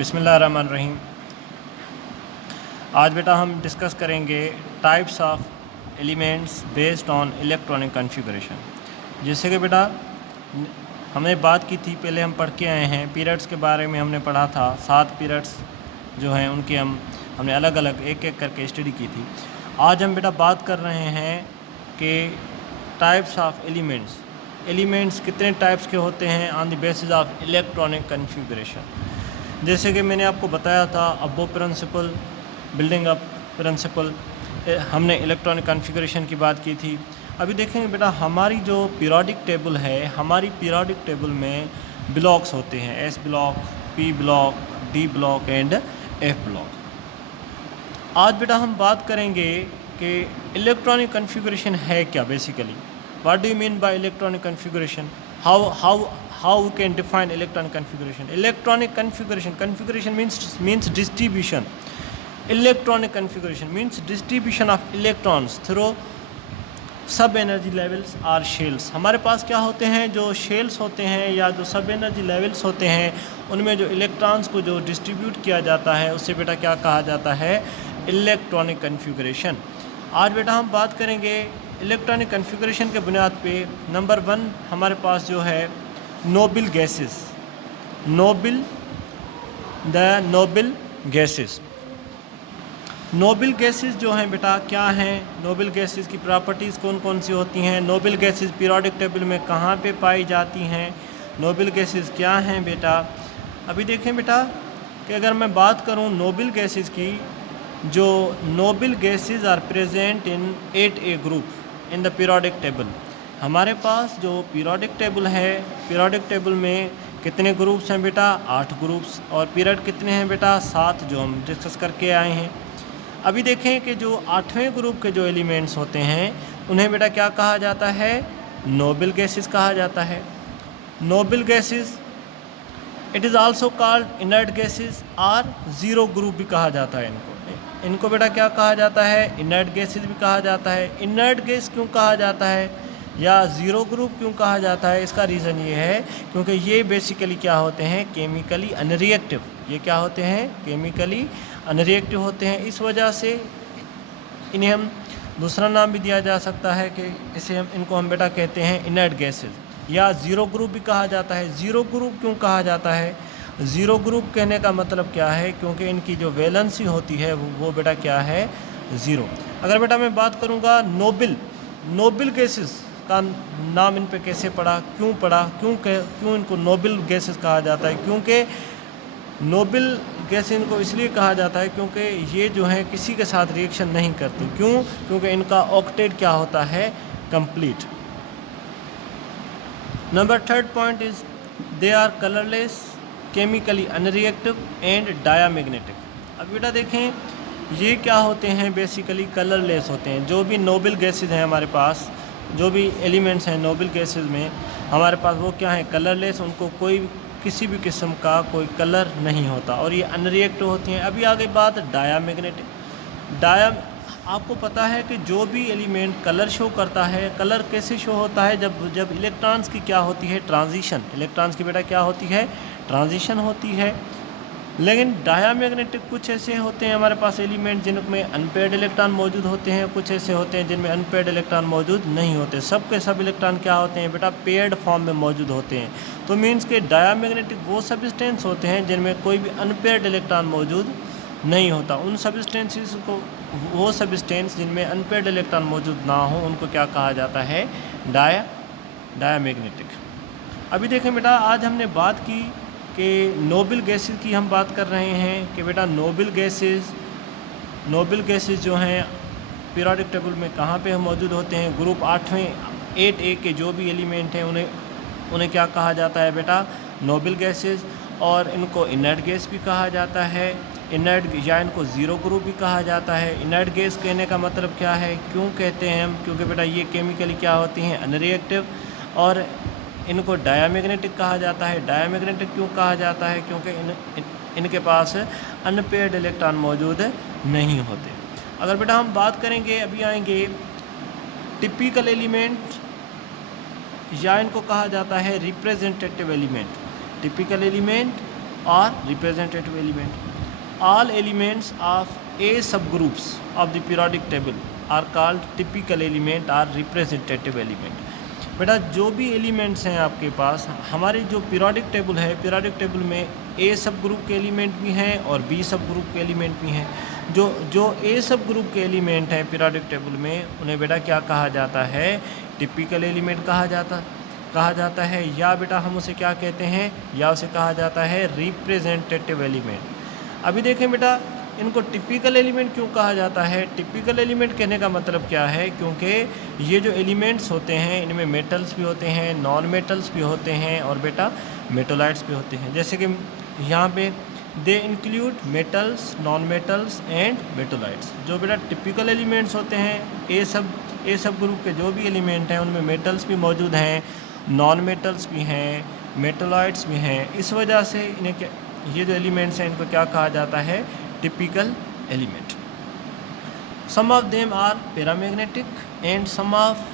बिस्मिल्लाहिर्रहमानिर्रहीम। आज बेटा हम डिस्कस करेंगे types of elements based on electronic configuration. जैसे कि बेटा हमने बात की थी, पहले हम पढ़ के आए हैं, पीरियड्स के बारे में हमने पढ़ा था। 7 पीरियड्स जो हैं उनकी हमने अलग अलग एक एक करके स्टडी की थी। आज हम बेटा बात कर रहे हैं कि टाइप्स ऑफ एलिमेंट्स कितने टाइप्स के होते हैं on the basis of electronic configuration. जैसे कि मैंने आपको बताया था अबो प्रिंसिपल, बिल्डिंग अप प्रिंसिपल, हमने इलेक्ट्रॉनिक कॉन्फ़िगरेशन की बात की थी। अभी देखेंगे बेटा हमारी जो पीरियोडिक टेबल है, हमारी पीरियोडिक टेबल में ब्लॉक्स होते हैं, s block, P block, D block and F block. आज बेटा हम बात करेंगे कि इलेक्ट्रॉनिक कॉन्फ़िगरेशन है क्या basically, what do you mean by electronic configuration, how we can define electronic configuration. Configuration means distribution. Electronic configuration means distribution of electrons through सब energy levels और शेल्स। हमारे पास क्या होते हैं, जो शेल्स होते हैं या जो सब एनर्जी लेवल्स होते हैं, उनमें जो इलेक्ट्रॉन्स को जो डिस्ट्रीब्यूट किया जाता है उससे बेटा क्या कहा जाता है, इलेक्ट्रॉनिक कॉन्फ़िगरेशन। आज बेटा हम बात करेंगे इलेक्ट्रॉनिक कॉन्फ़िगरेशन के बुनियाद पे। नंबर 1 हमारे पास जो है नोबल गैसेस, नोबल गैसेस जो हैं बेटा क्या हैं, नोबल गैसेस की प्रॉपर्टीज़ कौन कौन सी होती हैं, नोबल गैसेस पीरियोडिक टेबल में कहाँ पे पाई जाती हैं, नोबल गैसेस क्या हैं बेटा। अभी देखें बेटा कि अगर मैं बात करूँ नोबल गैसेस की, जो noble gases are present in 8A group in the periodic table. हमारे पास जो पीरियोडिक टेबल है, पीरियोडिक टेबल में कितने ग्रुप्स हैं बेटा, 8 ग्रुप्स, और पीरियड कितने हैं बेटा, 7, जो हम डिस्कस करके आए हैं। अभी देखें कि जो 8वें ग्रुप के जो एलिमेंट्स होते हैं उन्हें बेटा क्या कहा जाता है, नोबल गैसेस कहा जाता है। Noble gases it is also called inert gases और ज़ीरो ग्रुप भी कहा जाता है। इनको बेटा क्या कहा जाता है, इनर्ट गैसेस भी कहा जाता है। इनर्ट गैस क्यों कहा जाता है या ज़ीरो ग्रुप क्यों कहा जाता है, इसका रीज़न ये है क्योंकि ये बेसिकली क्या होते हैं, केमिकली अनरिएक्टिव। ये क्या होते हैं, केमिकली अनरिएक्टिव होते हैं। इस वजह से इन्हें हम दूसरा नाम भी दिया जा सकता है कि इनको हम बेटा कहते हैं इनर्ट गैसेस, या ज़ीरो ग्रुप भी कहा जाता है। ज़ीरो ग्रुप क्यों कहा जाता है, ज़ीरो ग्रुप कहने का मतलब क्या है, क्योंकि इनकी जो वैलेंसी होती है वो बेटा क्या है, ज़ीरो। अगर बेटा मैं बात करूँगा नोबल गैसेस का नाम इन पे कैसे पड़ा, क्यों इनको नोबल गैसेस कहा जाता है, क्योंकि नोबल गैस इनको इसलिए कहा जाता है क्योंकि ये जो है किसी के साथ रिएक्शन नहीं करती। क्योंकि इनका ऑक्टेट क्या होता है, complete. Number 3rd point is they are colourless, chemically unreactive and diamagnetic. अब बेटा देखें ये क्या होते हैं, बेसिकली कलरलेस होते हैं। जो भी नोबल गैसेस हैं हमारे पास, जो भी एलिमेंट्स हैं नोबल गैसेस में हमारे पास, वो क्या है, कलरलेस। उनको किसी भी किस्म का कोई कलर नहीं होता और ये अनरिएक्टिव होती हैं। अभी आगे बात डायामैग्नेटिक। आपको पता है कि जो भी एलिमेंट कलर शो करता है, कलर कैसे शो होता है, जब इलेक्ट्रॉन्स की क्या होती है, ट्रांजिशन। इलेक्ट्रॉन्स की बेटा क्या होती है, ट्रांजिशन होती है। लेकिन डायामैग्नेटिक कुछ ऐसे होते हैं हमारे पास एलिमेंट जिनमें अनपेयर्ड इलेक्ट्रॉन मौजूद होते हैं, कुछ ऐसे होते हैं जिनमें अनपेयर्ड इलेक्ट्रॉन मौजूद नहीं होते। सब के सब इलेक्ट्रॉन क्या होते हैं बेटा, पेयर्ड फॉर्म में मौजूद होते हैं। तो मीन्स के डायामैग्नेटिक वो सब्सटेंस होते हैं जिनमें कोई भी अनपेयर्ड इलेक्ट्रॉन मौजूद नहीं होता। उन सब्सटेंसेस को, वो सब्सटेंस जिनमें अनपेयर्ड इलेक्ट्रॉन मौजूद ना हो, उनको क्या कहा जाता है, डायामैग्नेटिक। अभी देखें बेटा आज हमने बात की कि नोबल गैसेस की हम बात कर रहे हैं कि बेटा नोबल गैसेस जो हैं पीरियोडिक टेबल में कहाँ पे मौजूद होते हैं, ग्रुप 8A के जो भी एलिमेंट हैं उन्हें क्या कहा जाता है बेटा, नोबल गैसेस। और इनको इनर्ट गैस भी कहा जाता है, या इनको ज़ीरो ग्रुप भी कहा जाता है। इनर्ट गैस कहने का मतलब क्या है, क्यों कहते हैं हम, क्योंकि बेटा ये केमिकली क्या होती हैं, अनरिएक्टिव। और इनको डायामैग्नेटिक कहा जाता है। डायामैग्नेटिक क्यों कहा जाता है, क्योंकि इनके पास अनपेयर्ड इलेक्ट्रॉन मौजूद नहीं होते। अगर बेटा हम बात करेंगे, अभी आएंगे टिपिकल एलिमेंट, या इनको कहा जाता है representative element. Typical element or representative element. All elements of A subgroups of the periodic table are called typical element or representative element. बेटा जो भी एलिमेंट्स हैं आपके पास, हमारी जो पीरियोडिक टेबल है, पीरियोडिक टेबल में ए सब ग्रुप के एलिमेंट भी हैं और बी सब ग्रुप के एलिमेंट भी हैं. जो ए सब ग्रुप के एलिमेंट हैं पीरियोडिक टेबल में, उन्हें बेटा क्या कहा जाता है? टिपिकल एलिमेंट कहा जाता है. या बेटा हम उसे क्या कहते हैं? या उसे कहा जाता है रिप्रेजेंटेटिव एलिमेंट. अभी देखें बेटा, इनको टिपिकल एलिमेंट क्यों कहा जाता है? टिपिकल एलिमेंट कहने का मतलब क्या है? क्योंकि ये जो एलिमेंट्स होते हैं इनमें मेटल्स भी होते हैं, नॉन मेटल्स भी होते हैं और बेटा मेटोलाइट्स भी होते हैं. जैसे कि यहाँ पे they include metals, non metals and मेटोलाइट्स. जो बेटा टिपिकल एलिमेंट्स होते हैं, ए सब ग्रुप के जो भी एलिमेंट हैं उनमें मेटल्स भी मौजूद हैं, नॉन मेटल्स भी हैं, मेटोलाइट्स भी हैं. इस वजह से इन्हें क्या, ये जो एलिमेंट्स हैं इनको क्या कहा जाता है? Typical element. Some of them are paramagnetic and some of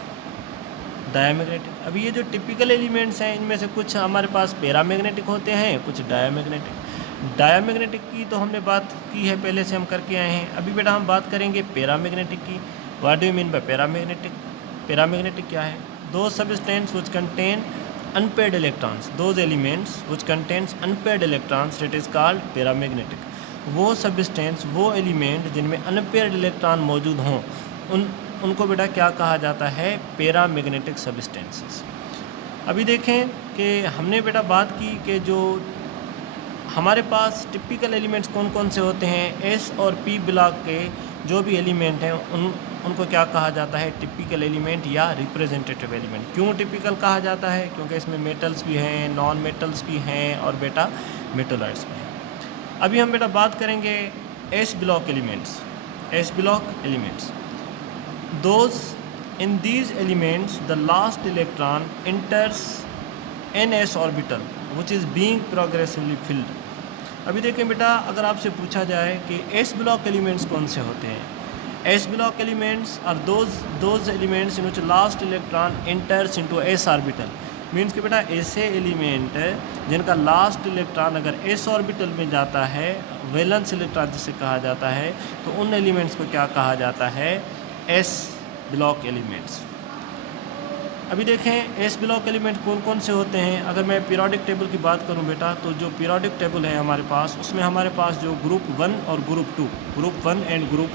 diamagnetic. अभी ये जो टिपिकल एलिमेंट्स हैं इनमें से कुछ हमारे पास पैरामैग्नेटिक होते हैं, कुछ डायामैग्नेटिक. डायामैग्नेटिक की तो हमने बात की है, पहले से हम करके आए हैं. अभी बेटा हम बात करेंगे पैरामैग्नेटिक की. What do you mean by paramagnetic? Paramagnetic क्या है? दो substance which contain unpaired electrons, those elements which contains unpaired electrons, that is called paramagnetic. वो सबस्टेंस, वो एलिमेंट जिनमें अनपेयर्ड इलेक्ट्रॉन मौजूद हों, उनको बेटा क्या कहा जाता है? Paramagnetic substances. अभी देखें कि हमने बेटा बात की कि जो हमारे पास टिपिकल एलिमेंट्स कौन कौन से होते हैं. एस और पी ब्लॉक के जो भी एलिमेंट हैं उनको क्या कहा जाता है? टिपिकल एलिमेंट या रिप्रेजेंटेटिव एलिमेंट. क्यों टिपिकल कहा जाता है? क्योंकि इसमें मेटल्स भी हैं, नॉन मेटल्स भी हैं और बेटा मेटोलाइट्स भी हैं. अभी हम बेटा बात करेंगे s block elements. S block elements, those in these elements the last electron enters an s orbital which is being progressively filled. अभी देखें बेटा, अगर आपसे पूछा जाए कि एस ब्लॉक एलिमेंट्स कौन से होते हैं? S block elements are those elements in which last electron enters into s orbital. Means कि बेटा ऐसे एलिमेंट जिनका लास्ट इलेक्ट्रॉन अगर एस ऑर्बिटल में जाता है, वैलेंस इलेक्ट्रॉन जिसे कहा जाता है, तो उन एलिमेंट्स को क्या कहा जाता है? S block elements. अभी देखें एस ब्लॉक एलिमेंट कौन कौन से होते हैं. अगर मैं पीरियोडिक टेबल की बात करूं बेटा, तो जो पीरियोडिक टेबल है हमारे पास, उसमें हमारे पास जो ग्रुप 1 और group 2, group 1 and group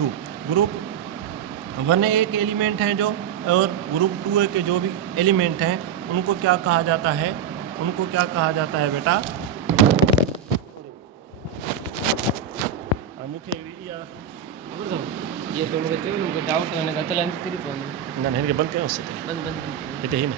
2. Group 1 एक एलिमेंट हैं जो, और ग्रुप 2 के जो भी एलिमेंट हैं उनको क्या कहा जाता है? उनको क्या कहा जाता है बेटा? ये तो मुझे डाउट होने का चला तेरी फोन ना नहीं, बंद करें उससे बंद ये तो ही ना.